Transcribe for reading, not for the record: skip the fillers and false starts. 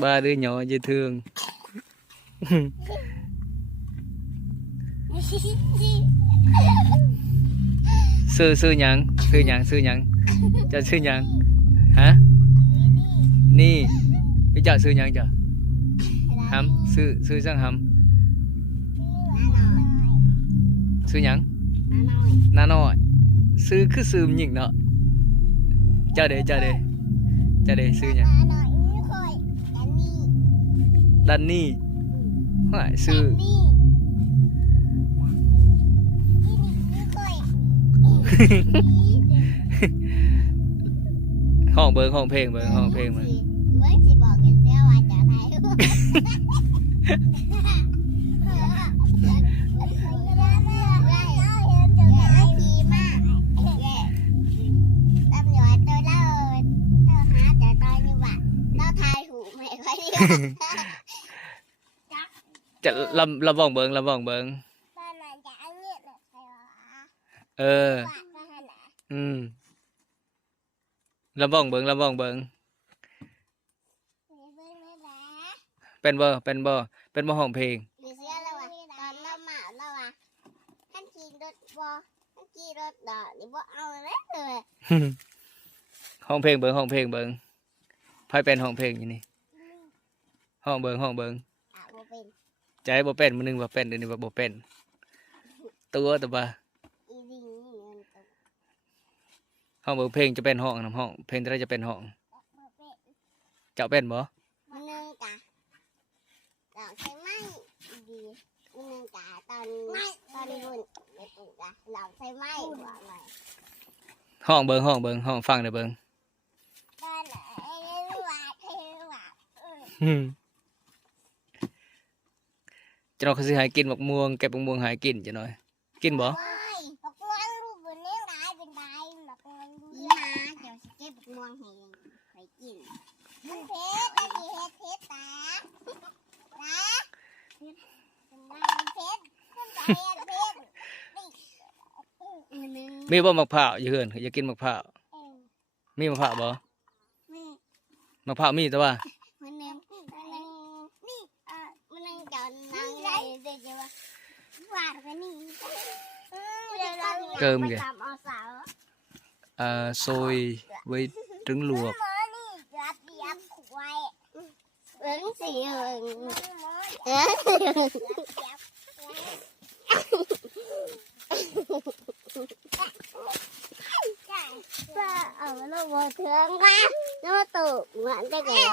Ba đứa nhỏ dễ thương. Sư nhắn cho sư nhắn hả ni bây giờ sư nhắn chưa hầm sư sang hầm sư nhắn na nội sư cứ sư nhìn nọ chờ để sư nhắn Danny hỏi sưห้องเพลงมาจะระวังเบิงระวังเบิงเป็นบ่ห้องเพลงห้องเพลงเบิงไพ่เป็นห้องเพลงอยู่นี่ห้องเบิงใจบ่เป็นมื้อนึงบ่เป็นเดี๋ยวนี้บ่เป็นตัวบ่ห้องเบิงเพลงจะเป็นห้องห้องเพลงจะเป็นห้องเจ้าเป็นบ่มื้อนึงกะเราใช้ไม้ดีมื้อนึงกะตอนบุญไปปลูกกะเราใช้ไม้ว่าไงห้องเบิงห้องฟังเด้อเบิงจะน้อยเขาสิหายกินบักม่วงแกะบักม่วงหายกินจะน้อยกินบ่มีบ่มะพร้าวอยู่เฮือนอยากกินมะพร้าวมีมะพร้าวบ่มะพร้าวมีแต่ว่าcơm kìa xôi với trứng luộc nó vô thương quá nó tụ ngoạn cái kìa